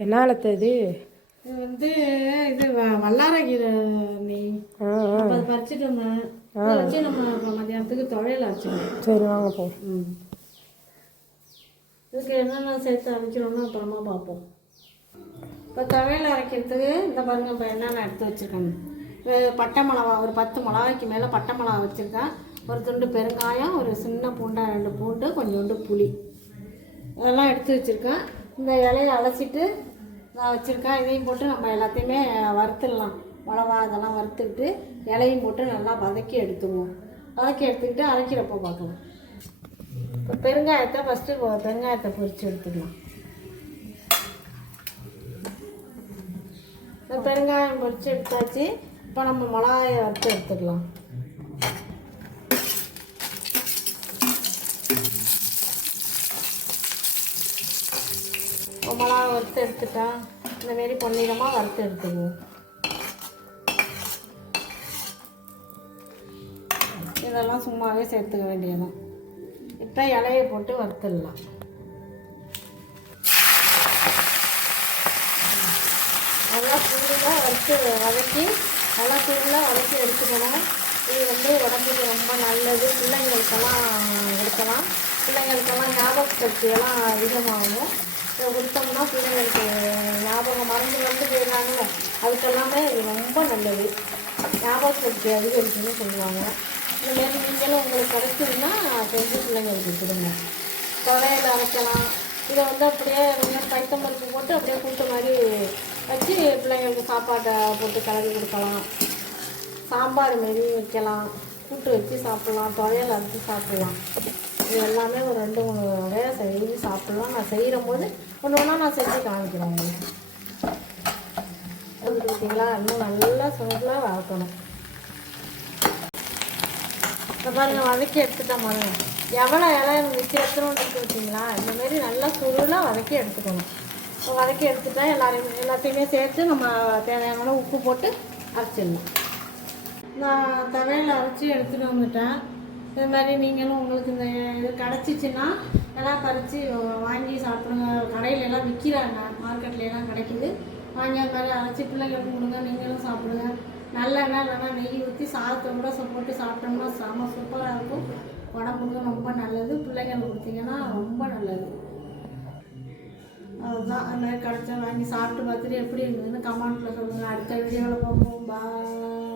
என்ன அலத்தை இது? இது வந்து இது வல்லாரக்கீரை நெய். அப்போ அதை பறிச்சுட்டு வந்தேன். அதை வச்சு நம்ம மதியானத்துக்கு துவையல் அரைச்சிக்கணும். சரி வாங்க போ. இதுக்கு என்னென்ன சேர்த்து அரைக்கிறோன்னு அப்புறமா பார்ப்போம். இப்போ துவையல் அரைக்கிறதுக்கு இந்த பாருங்க இப்போ என்னென்ன எடுத்து வச்சுருக்காங்க. பட்டை மிளகா ஒரு 10 மிளகாய்க்கு மேலே பட்டை மிளகா வச்சுருக்கேன். ஒரு துண்டு பெருங்காயம், ஒரு சின்ன பூண்டை 2 பூண்டு, கொஞ்சோண்டு புளி, இதெல்லாம் எடுத்து வச்சுருக்கேன். இந்த இலையை அலசிட்டு நான் வச்சுருக்கேன். இதையும் போட்டு நம்ம எல்லாத்தையுமே வறுத்துடலாம். மிளகா இதெல்லாம் வறுத்துக்கிட்டு இலையும் போட்டு நல்லா வதக்கி எடுத்துக்குவோம். வதக்கி எடுத்துக்கிட்டு அரைக்கிறப்போ பார்க்கலாம். இப்போ பெருங்காயத்தை ஃபஸ்ட்டு பெருங்காயத்தை பொரித்து எடுத்துக்கலாம். பெருங்காயம் பொரித்து எடுத்தாச்சு. இப்போ நம்ம மிளகாயை வறுத்து எடுத்துக்கலாம். மிளகா வறுத்து எடுத்துட்டா இந்தமாரி பொன்னிறமாக வறுத்து எடுத்துக்குவோம். இதெல்லாம் சும்மாவே சேர்த்துக்க வேண்டியதுதான். இப்போ இலையை போட்டு வறுத்துடலாம். நல்லா சுருளாக வறுத்து வதக்கி நல்லா சுருளாக வதக்கி எடுத்துக்கணும். இது வந்து உடம்புக்கு ரொம்ப நல்லது. பிள்ளைங்களுக்கெல்லாம் கொடுக்கலாம். பிள்ளைங்களுக்கெல்லாம் ஞாபக சக்தியெல்லாம் அதிகமாகும். இதை கொடுத்தோம்னா பிள்ளைங்களுக்கு ஞாபகம் மறந்து போயிடுறாங்கல்ல, அதுக்கெல்லாமே இது ரொம்ப நல்லது. ஞாபக சக்தி அதிகரிக்குன்னு சொல்லுவாங்க. இந்தமாரி நீங்களும் உங்களுக்கு கிடைக்குதுன்னா செஞ்சு பிள்ளைங்களுக்கு கொடுங்க. துவையல் அரைக்கலாம். இதை வந்து அப்படியே பைத்தம்பருப்பு போட்டு அப்படியே கூட்டு மாதிரி வச்சு பிள்ளைங்களுக்கு சாப்பாட்டை போட்டு கலந்து கொடுக்கலாம். சாம்பார் மாரி வைக்கலாம். கூட்டு வச்சு சாப்பிட்லாம். துவையல் அரைச்சி சாப்பிட்லாம். இது எல்லாமே ஒரு 2-3 வகையை செஞ்சு சாப்பிட்லாம். நான் செய்கிற போது ஒன்று ஒன்றா நான் செஞ்சு காமிக்கிறேன் உங்களுக்கு. பார்த்தீங்களா, இன்னும் நல்லா சுருளாக வதக்கணும். இந்த பாருங்கள் வதக்கி எடுத்துட்டேன் பாருங்க. எவ்வளோ இலை விற்கிறதுன்னு பார்த்தீங்களா, இந்தமாரி நல்லா சுருளாக வதக்கி எடுத்துக்கணும். இப்போ வதக்கி எடுத்துட்டா எல்லாத்தையுமே சேர்த்து நம்ம தேவையான உப்பு போட்டு அரைச்சிடணும். நான் துவையல் அரைச்சி எடுத்துகிட்டு வந்துட்டேன். இது மாதிரி நீங்களும் உங்களுக்கு இந்த இது கிடச்சிச்சின்னா எல்லாம் பறித்து வாங்கி சாப்பிடுங்க. கடையிலலாம் விற்கிறாங்க, மார்க்கெட்லாம் கிடைக்கிது. வாங்கி அது மாதிரி அரைச்சி பிள்ளைங்களுக்கு கொடுங்க. நீங்களும் சாப்பிடுங்க. நல்லெண்ணெய் இல்லைன்னா நெய் ஊற்றி சாதத்தை கூட போட்டு சாப்பிட்டோம்னா செம சூப்பராக இருக்கும். உடம்புக்கு ரொம்ப நல்லது. பிள்ளைங்களுக்கு கொடுத்தீங்கன்னா ரொம்ப நல்லது. அதுதான் அது மாதிரி கிடச்சா வாங்கி சாப்பிட்டு பார்த்துட்டு எப்படி இருந்ததுன்னு கமெண்ட்டில் சொல்லுங்கள். அடுத்த வீடியோவில் பார்ப்போம். பாய்.